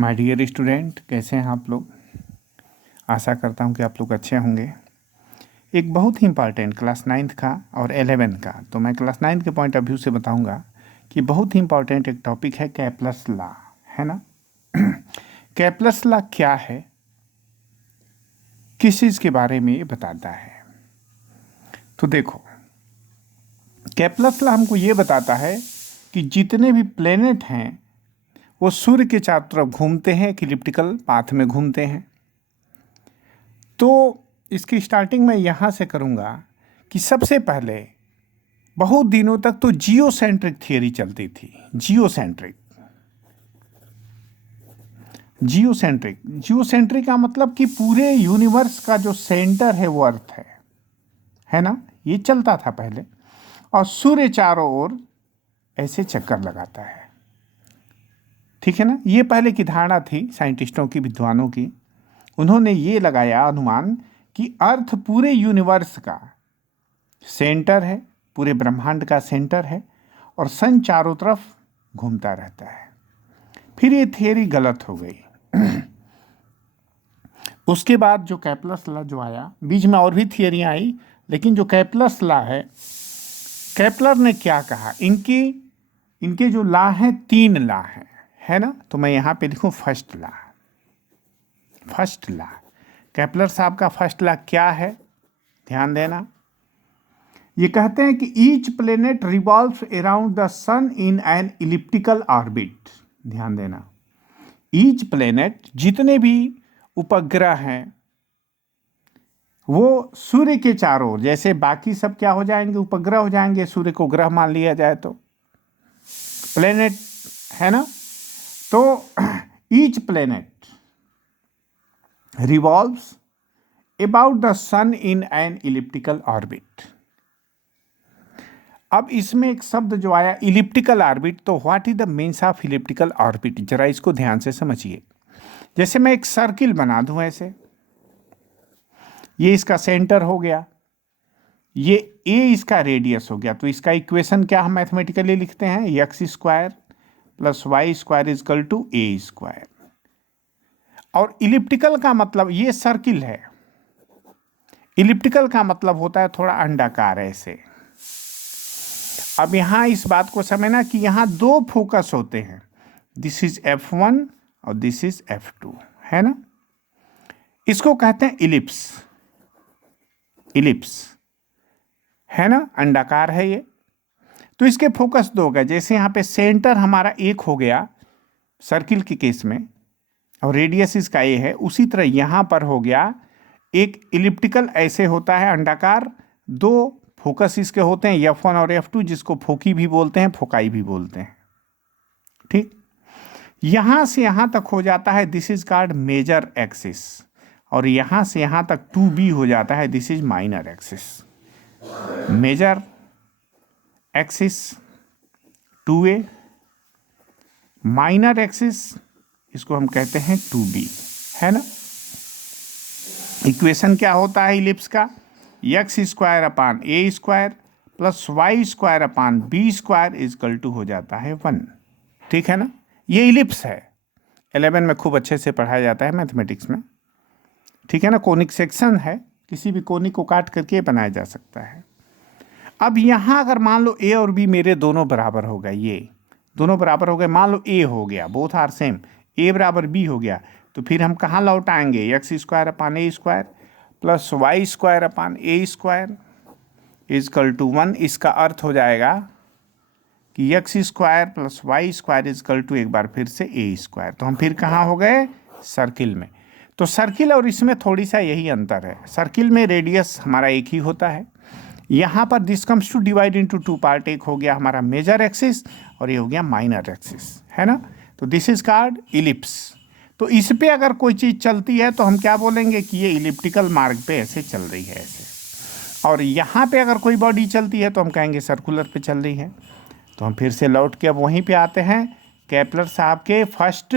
My dear student, कैसे हैं आप लोग। आशा करता हूं कि आप लोग अच्छे होंगे। एक बहुत ही इम्पॉर्टेंट क्लास 9th का और 11th का, तो मैं क्लास 9th के पॉइंट ऑफ व्यू से बताऊंगा कि बहुत ही इम्पॉर्टेंट एक टॉपिक है कैपलर्स लॉ, है ना। कैपलर्स लॉ क्या है, किस चीज़ के बारे में ये बताता है। तो देखो, कैपलर्स लॉ हमको ये बताता है कि जितने भी प्लेनेट हैं वो सूर्य के चारों तरफ घूमते हैं, एक इलिप्टिकल पाथ में घूमते हैं। तो इसकी स्टार्टिंग मैं यहाँ से करूँगा कि सबसे पहले बहुत दिनों तक तो जियोसेंट्रिक थियरी चलती थी। जियोसेंट्रिक का मतलब कि पूरे यूनिवर्स का जो सेंटर है वो अर्थ है ना। ये चलता था पहले, और सूर्य चारों ओर ऐसे चक्कर लगाता है, ठीक है ना। ये पहले की धारणा थी साइंटिस्टों की, विद्वानों की। उन्होंने ये लगाया अनुमान कि अर्थ पूरे यूनिवर्स का सेंटर है, पूरे ब्रह्मांड का सेंटर है, और सन चारों तरफ घूमता रहता है। फिर ये थियरी गलत हो गई। उसके बाद जो कैपलर्स लॉ जो आया, बीच में और भी थियरियां आई, लेकिन जो कैपलर्स लॉ है, कैपलर ने क्या कहा, इनके जो लॉ हैं 3 लॉ हैं, है ना। तो मैं यहाँ पे लिखूँ फर्स्ट लॉ। कैपलर साहब का फर्स्ट लॉ क्या है, ध्यान देना। ये कहते हैं कि each planet revolves around the sun in an elliptical orbit. ध्यान देना, ईच प्लेनेट, जितने भी उपग्रह हैं वो सूर्य के चारों ओर, जैसे बाकी सब क्या हो जाएंगे, उपग्रह हो जाएंगे, सूर्य को ग्रह मान लिया जाए तो प्लेनेट, है ना। तो each planet revolves about the sun in an elliptical orbit. अब इसमें एक शब्द जो आया इलिप्टिकल ऑर्बिट, तो what is the means of elliptical orbit, जरा इसको ध्यान से समझिए। जैसे मैं एक सर्किल बना दूं ऐसे, ये इसका सेंटर हो गया, ये ए इसका रेडियस हो गया, तो इसका इक्वेशन क्या हम मैथमेटिकली लिखते हैं, x square plus y square is equal to a square. और इलिप्टिकल का मतलब, ये सर्किल है, इलिप्टिकल का मतलब होता है थोड़ा अंडाकार ऐसे। अब यहां इस बात को समझना कि यहां 2 फोकस होते हैं, दिस इज F1 और दिस इज F2, है ना। इसको कहते हैं इलिप्स, है ना, अंडाकार है ये। तो इसके फोकस 2 गए, जैसे यहां पे सेंटर हमारा 1 हो गया सर्किल के केस में, और रेडियस इसका ए है, उसी तरह यहां पर हो गया एक इलिप्टिकल ऐसे होता है अंडाकार, 2 फोकस इसके होते हैं F1 और F2, जिसको फोकी भी बोलते हैं, फोकाई भी बोलते हैं, ठीक। यहां से यहां तक हो जाता है, this is called major axis, और यहां से यहां तक 2B हो जाता है, this is minor axis. Major axis 2A, minor axis इसको हम कहते हैं 2B, है ना। इक्वेशन क्या होता है इलिप्स का, x square upon a square plus y square upon b square is equal to हो जाता है 1, ठीक है ना। ये इलिप्स है, 11 में खूब अच्छे से पढ़ाया जाता है मैथमेटिक्स में, ठीक है ना। कोनिक सेक्शन है, किसी भी कोनिक को काट करके बनाया जा सकता है। अब यहाँ अगर मान लो ए और बी मेरे दोनों बराबर हो गए, ये दोनों बराबर हो गए, मान लो ए हो गया, बोथ आर सेम, ए बराबर बी हो गया, तो फिर हम कहाँ लौट आएंगे, x square upon a square plus y square upon a square is equal to 1। इसका अर्थ हो जाएगा कि x square plus y square is equal to एक बार फिर से ए स्क्वायर। तो हम फिर कहाँ हो गए, सर्किल में। तो सर्किल और इसमें थोड़ी सा यही अंतर है, सर्किल में रेडियस हमारा एक ही होता है, यहाँ पर this comes to divide into 2 part, एक हो गया हमारा मेजर एक्सिस और ये हो गया माइनर एक्सिस, है ना। तो दिस इज कॉल्ड इलिप्स। तो इस पे अगर कोई चीज़ चलती है तो हम क्या बोलेंगे कि ये इलिप्टिकल मार्ग पे ऐसे चल रही है ऐसे, और यहाँ पे अगर कोई बॉडी चलती है तो हम कहेंगे सर्कुलर पे चल रही है। तो हम फिर से लौट के अब वहीं पे आते हैं कैपलर साहब के फर्स्ट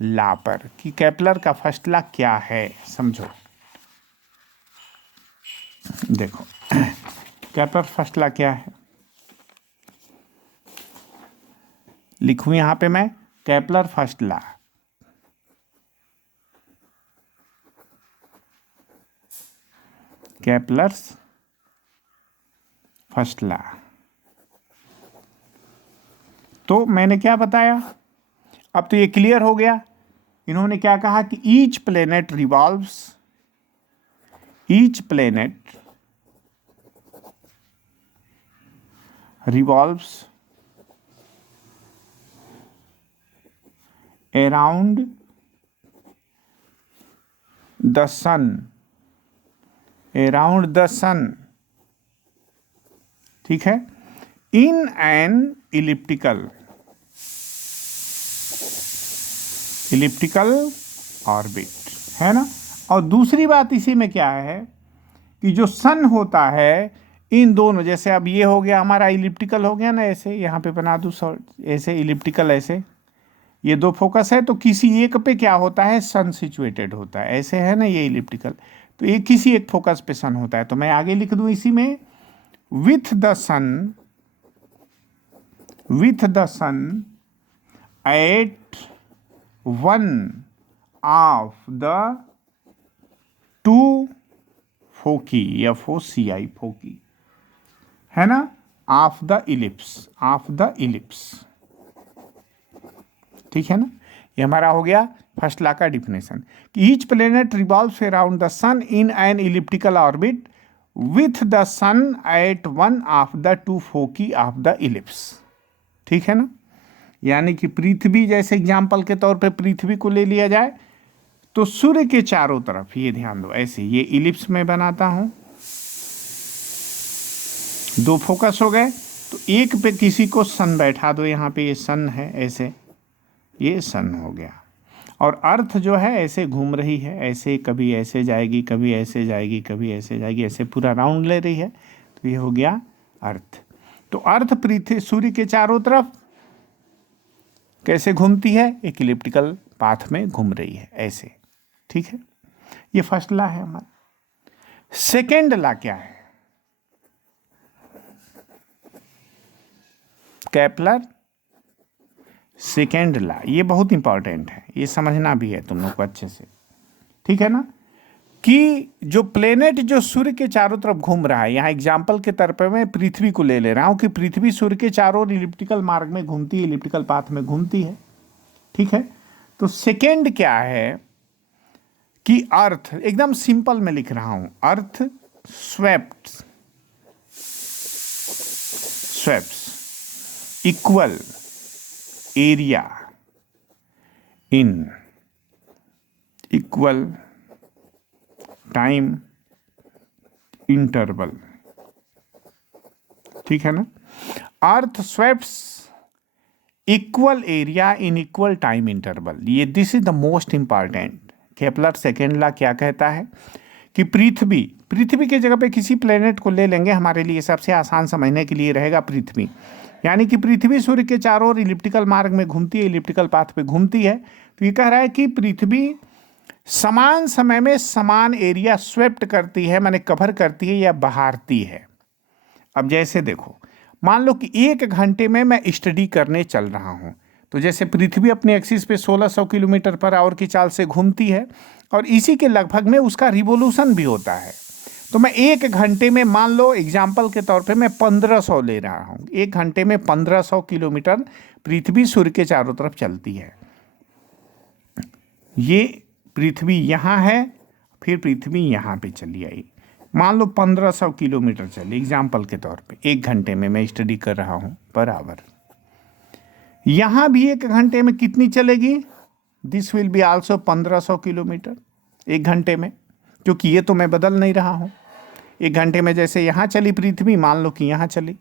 लॉ पर, कि कैपलर का फर्स्ट लॉ क्या है, समझो। देखो कैपलर फर्स्ट लॉ क्या है, लिखूं यहाँ पे मैं कैपलर first law. Kepler's first law. तो मैंने क्या बताया, अब तो ये क्लियर हो गया। इन्होंने क्या कहा कि each planet revolves around the sun, ठीक है, in an elliptical ऑर्बिट, है ना। और दूसरी बात इसी में क्या है कि जो सन होता है इन दोनों, जैसे अब ये हो गया हमारा इलिप्टिकल हो गया ना, ऐसे यहाँ पे बना दूँ ऐसे इलिप्टिकल, ऐसे ये दो फोकस है, तो किसी एक पे क्या होता है, सन सिचुएटेड होता है, ऐसे है ना ये इलिप्टिकल, तो ये किसी एक फोकस पे सन होता है। तो मैं आगे लिख दूं इसी में, with the sun at one of the two foci या फोसीआई फोकी, है ना, ऑफ द इलिप्स, ठीक है ना। ये हमारा हो गया फर्स्ट लॉ का डिफिनेशन कि each planet revolves around the sun in an elliptical orbit with the sun at one of the two foci of the ellipse, ठीक है ना। यानी कि पृथ्वी, जैसे एग्जाम्पल के तौर पे पृथ्वी को ले लिया जाए तो सूर्य के चारों तरफ, ये ध्यान दो, ऐसे ये इलिप्स में बनाता हूं, दो फोकस हो गए, तो एक पे किसी को सन बैठा दो, यहाँ पे ये सन है, ऐसे ये सन हो गया, और अर्थ जो है ऐसे घूम रही है, ऐसे कभी ऐसे जाएगी, कभी ऐसे जाएगी, कभी ऐसे जाएगी, ऐसे पूरा राउंड ले रही है, तो ये हो गया अर्थ। तो अर्थ पृथ्वी सूर्य के चारों तरफ कैसे घूमती है, एक इलिप्टिकल पाथ में घूम रही है ऐसे, ठीक है। ये फर्स्ट लॉ है हमारा। सेकेंड लॉ क्या है, केपलर सेकेंड लॉ, ये बहुत इंपॉर्टेंट है, ये समझना भी है तुम लोग को अच्छे से, ठीक है ना, कि जो प्लेनेट जो सूर्य के चारों तरफ घूम रहा है, यहाँ एग्जाम्पल के तौर पर मैं पृथ्वी को ले रहा हूँ कि पृथ्वी सूर्य के चारों ओर इलिप्टिकल मार्ग में घूमती है, इलिप्टिकल पाथ में घूमती है, ठीक है। तो सेकेंड क्या है कि अर्थ, एकदम सिंपल में लिख रहा हूं, earth swept equal area in equal time interval, ठीक है ना। Earth sweeps equal area in equal time interval, ये this is the most important. Kepler second law क्या कहता है कि पृथ्वी के जगह पे किसी प्लेनेट को ले लेंगे, हमारे लिए सबसे आसान समझने के लिए रहेगा पृथ्वी, यानी कि पृथ्वी सूर्य के चारों ओर इलिप्टिकल मार्ग में घूमती है, इलिप्टिकल पाथ पे घूमती है। तो ये कह रहा है कि पृथ्वी समान समय में समान एरिया स्वेप्ट करती है, माने कवर करती है या बहारती है। अब जैसे देखो, मान लो कि 1 घंटे में मैं स्टडी करने चल रहा हूँ, तो जैसे पृथ्वी अपने एक्सिस पे 1600 किलोमीटर पर आवर की चाल से घूमती है और इसी के लगभग में उसका रिवोल्यूशन भी होता है। तो मैं 1 घंटे में, मान लो एग्जाम्पल के तौर पे मैं 1500 ले रहा हूँ, 1 घंटे में 1500 किलोमीटर पृथ्वी सूर्य के चारों तरफ चलती है। ये पृथ्वी यहाँ है, फिर पृथ्वी यहाँ पे चली आई, मान लो 1500 किलोमीटर चली एग्जाम्पल के तौर पे, 1 घंटे में मैं स्टडी कर रहा हूँ पर आवर। यहाँ भी 1 घंटे में कितनी चलेगी, this will be also 1500 kilometre 1 घंटे में, क्योंकि ये तो मैं बदल नहीं रहा हूँ। 1 घंटे में जैसे यहाँ चली पृथ्वी, मान लो कि यहाँ चली।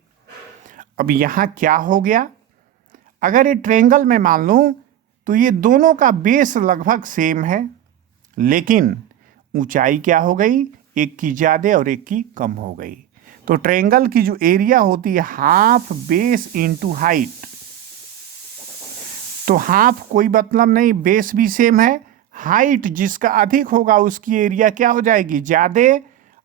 अब यहाँ क्या हो गया, अगर ये ट्रायंगल में मान लूँ तो ये दोनों का बेस लगभग सेम है, लेकिन ऊंचाई क्या हो गई, एक की ज़्यादा और एक की कम हो गई। तो ट्रायंगल की जो एरिया होती है हाफ बेस इनटू हाइट, तो हाफ कोई मतलब नहीं, बेस भी सेम है, हाइट जिसका अधिक होगा उसकी एरिया क्या हो जाएगी, ज़्यादा,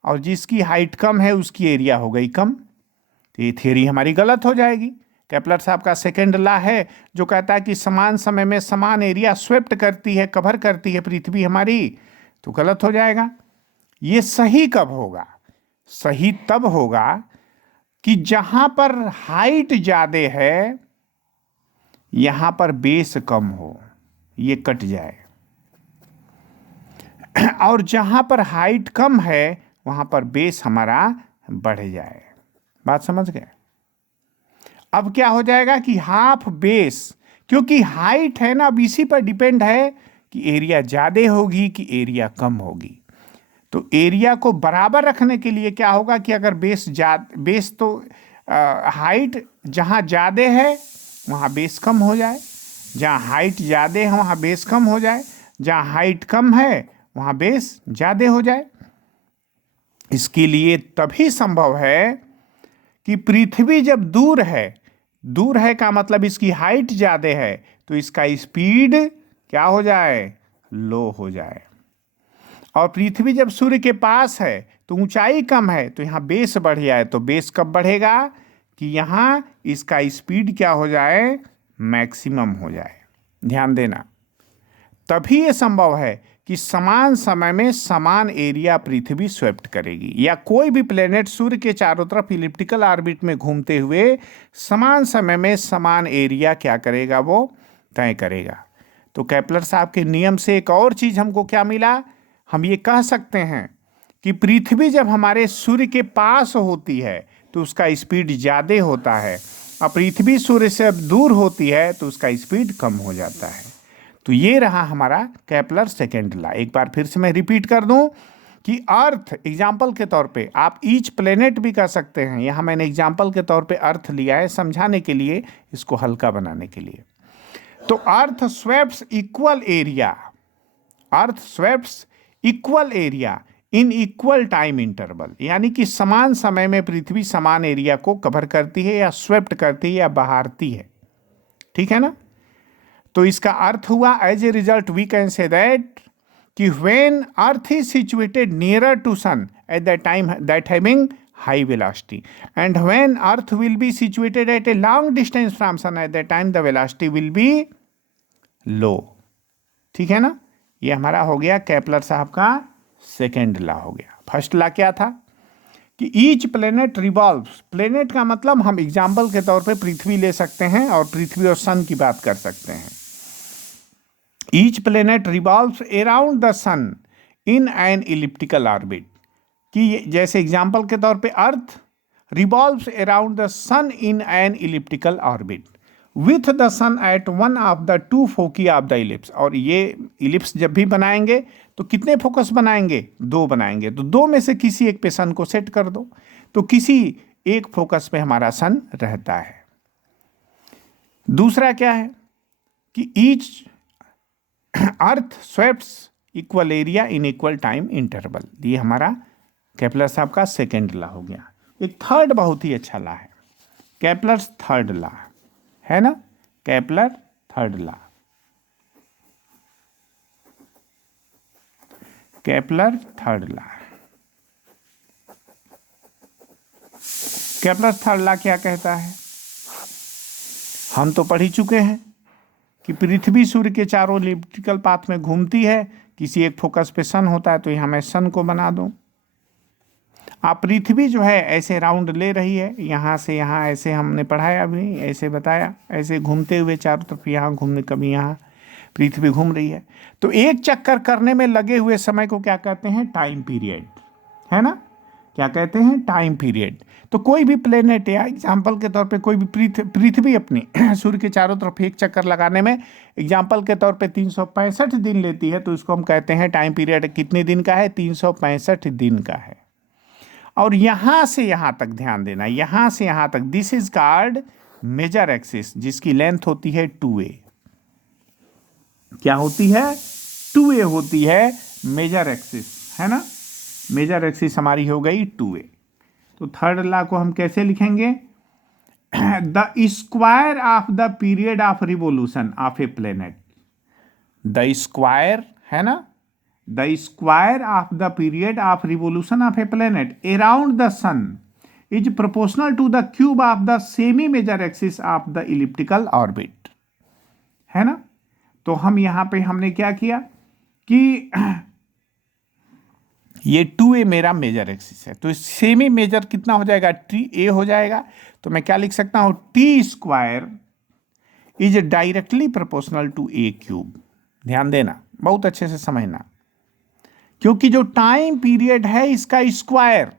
और जिसकी हाइट कम है उसकी एरिया हो गई कम। तो ये थ्योरी हमारी गलत हो जाएगी। केपलर साहब का सेकेंड लॉ है जो कहता है कि समान समय में समान एरिया स्वेप्ट करती है, कवर करती है पृथ्वी हमारी, तो गलत हो जाएगा। ये सही कब होगा, सही तब होगा कि जहां पर हाइट ज्यादा है यहां पर बेस कम हो, ये कट जाए, और जहां पर हाइट कम है वहां पर बेस हमारा बढ़ जाए। बात समझ गए? अब क्या हो जाएगा कि हाफ बेस, क्योंकि हाइट है ना, अब इसी पर डिपेंड है कि एरिया ज्यादा होगी कि एरिया कम होगी। तो एरिया को बराबर रखने के लिए क्या होगा कि अगर बेस तो हाइट जहां ज्यादा है वहां बेस कम हो जाए, जहां हाइट ज्यादा है वहां बेस कम हो जाए, जहां हाइट कम है वहां बेस ज्यादा हो जाए। इसके लिए तभी संभव है कि पृथ्वी जब दूर है का मतलब इसकी हाइट ज्यादा है तो इसका स्पीड क्या हो जाए, लो हो जाए। और पृथ्वी जब सूर्य के पास है तो ऊंचाई कम है तो यहां बेस बढ़ जाए, तो बेस कब बढ़ेगा कि यहां इसका स्पीड क्या हो जाए, मैक्सिमम हो जाए। ध्यान देना, तभी यह संभव है कि समान समय में समान एरिया पृथ्वी स्वेप्ट करेगी, या कोई भी प्लेनेट सूर्य के चारों तरफ इलिप्टिकल ऑर्बिट में घूमते हुए समान समय में समान एरिया क्या करेगा, वो तय करेगा। तो केपलर साहब के नियम से एक और चीज हमको क्या मिला, हम ये कह सकते हैं कि पृथ्वी जब हमारे सूर्य के पास होती है तो उसका स्पीड ज़्यादा होता है, और पृथ्वी सूर्य से अब दूर होती है तो उसका स्पीड कम हो जाता है। तो ये रहा हमारा केपलर सेकेंड लॉ। एक बार फिर से मैं रिपीट कर दूं कि अर्थ एग्जाम्पल के तौर पे, आप ईच प्लेनेट भी कह सकते हैं, यहाँ मैंने एग्जाम्पल के तौर पे अर्थ लिया है समझाने के लिए, इसको हल्का बनाने के लिए। तो earth sweeps equal area, earth sweeps equal area in equal time interval, यानी कि समान समय में पृथ्वी समान एरिया को कवर करती है या स्वेप्ट करती है या बहारती है। ठीक है ना? तो इसका अर्थ हुआ, as a result we can say that कि when earth is situated nearer to sun at that time that having high velocity, and when earth will be situated at a long distance from sun at that time the velocity will be low. ठीक है ना? ये हमारा हो गया Kepler साहब का second law हो गया। फर्स्ट लॉ क्या था कि ईच प्लेनेट रिवॉल्व्स, प्लेनेट का मतलब हम एग्जाम्पल के तौर पे पृथ्वी ले सकते हैं और पृथ्वी और सन की बात कर सकते हैं। Each planet revolves around the sun in an elliptical orbit, कि जैसे एग्जाम्पल के तौर पे earth revolves around the sun in an elliptical orbit with the sun at one of the two foci of the ellipse. और ये ellipse जब भी बनाएंगे तो कितने फोकस बनाएंगे, दो बनाएंगे, तो दो में से किसी एक पे सन को सेट कर दो, तो किसी एक फोकस पे हमारा सन रहता है। दूसरा क्या है कि each earth sweeps equal area in equal time interval, ये हमारा केपलर साहब का सेकेंड लॉ हो गया। एक थर्ड बहुत ही अच्छा लॉ है, केपलर्स थर्ड लॉ है ना, Kepler third law, Kepler third law. Kepler third law क्या कहता है, हम तो पढ़ ही चुके हैं कि पृथ्वी सूर्य के चारों इलिप्टिकल पाथ में घूमती है, किसी एक फोकस पे सन होता है, तो यहाँ मैं सन को बना दूं। आप पृथ्वी जो है ऐसे राउंड ले रही है, यहाँ से यहाँ ऐसे हमने पढ़ाया अभी, ऐसे बताया, ऐसे घूमते हुए चारों तरफ, यहाँ घूमने, कभी यहाँ पृथ्वी घूम रही है। तो एक चक्कर करने में लगे हुए समय को क्या कहते हैं, टाइम पीरियड, है ना? क्या कहते हैं, टाइम पीरियड। तो कोई भी प्लेनेट या एग्जाम्पल के तौर पे कोई भी पृथ्वी अपनी सूर्य के चारों तरफ एक चक्कर लगाने में एग्जाम्पल के तौर पे 365 दिन लेती है, तो इसको हम कहते हैं टाइम पीरियड कितने दिन का है, 365 दिन का है। और यहां से यहां तक ध्यान देना, यहां से यहां तक this is called major axis, जिसकी लेंथ होती है 2a। क्या होती है, 2a होती है मेजर एक्सिस, है ना? मेजर एक्सिस हमारी हो गई 2a। तो थर्ड लॉ को हम कैसे लिखेंगे, the square of the period of revolution of a planet, the square, है ना, the square of the period of revolution of a planet around the sun is proportional to the cube of the semi major axis of the elliptical orbit, है ना? तो हम यहां पे हमने क्या किया कि ये 2a मेरा मेजर एक्सिस है, तो सेमी मेजर कितना हो जाएगा, a हो जाएगा। तो मैं क्या लिख सकता हूं, T square is directly proportional to a cube. ध्यान देना, बहुत अच्छे से समझना, क्योंकि जो टाइम पीरियड है इसका स्क्वायर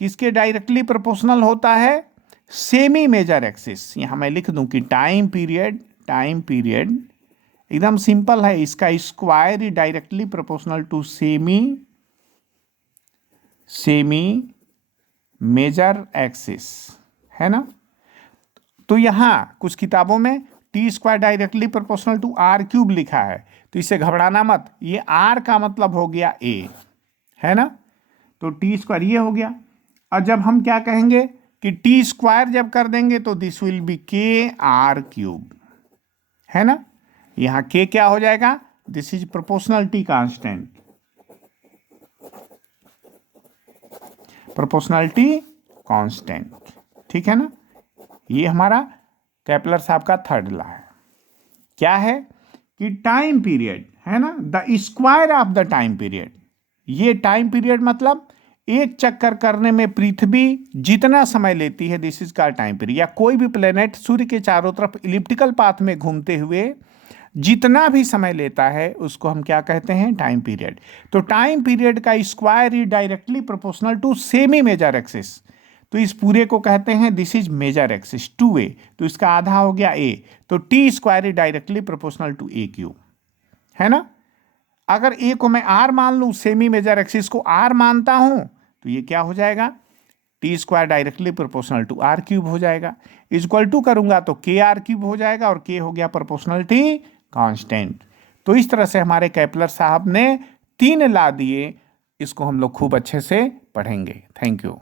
किसके डायरेक्टली प्रोपोर्शनल होता है, सेमी मेजर एक्सिस। यहां मैं लिख दूं कि टाइम पीरियड एकदम सिंपल है, इसका square is directly proportional to semi major axis, है ना। तो यहां कुछ किताबों में T square directly proportional to R cube लिखा है, तो इससे घबराना मत, ये आर का मतलब हो गया ए, है ना। तो टी स्क्वायर ये हो गया। और जब हम क्या कहेंगे कि टी स्क्वायर जब कर देंगे तो दिस विल बी के आर क्यूब, है ना। यहां के क्या हो जाएगा, दिस इज प्रोपोर्शनलिटी कांस्टेंट, ठीक है ना। ये हमारा केपलर साहब का थर्ड लॉ है। क्या है कि टाइम पीरियड, है ना, the square of the time period. ये टाइम पीरियड मतलब एक चक्कर करने में पृथ्वी जितना समय लेती है, दिस इज का टाइम पीरियड। या कोई भी प्लेनेट सूर्य के चारों तरफ इलिप्टिकल पाथ में घूमते हुए जितना भी समय लेता है उसको हम क्या कहते हैं, टाइम पीरियड। तो टाइम पीरियड का square is directly proportional to semi major axis, तो इस पूरे को कहते हैं this is major axis 2a, तो इसका आधा हो गया a, तो T square is directly proportional to a cube, है ना। अगर a को मैं r मान लूं, सेमी मेजर एक्सिस को r मानता हूं, तो ये क्या हो जाएगा, T square directly proportional to R cube हो जाएगा। इक्वल टू करूंगा तो के आर क्यूब हो जाएगा, और के हो गया प्रोपोर्शनलिटी कांस्टेंट। तो इस तरह से हमारे केपलर साहब ने 3 लॉ दिए, इसको हम लोग खूब अच्छे से पढ़ेंगे। Thank you.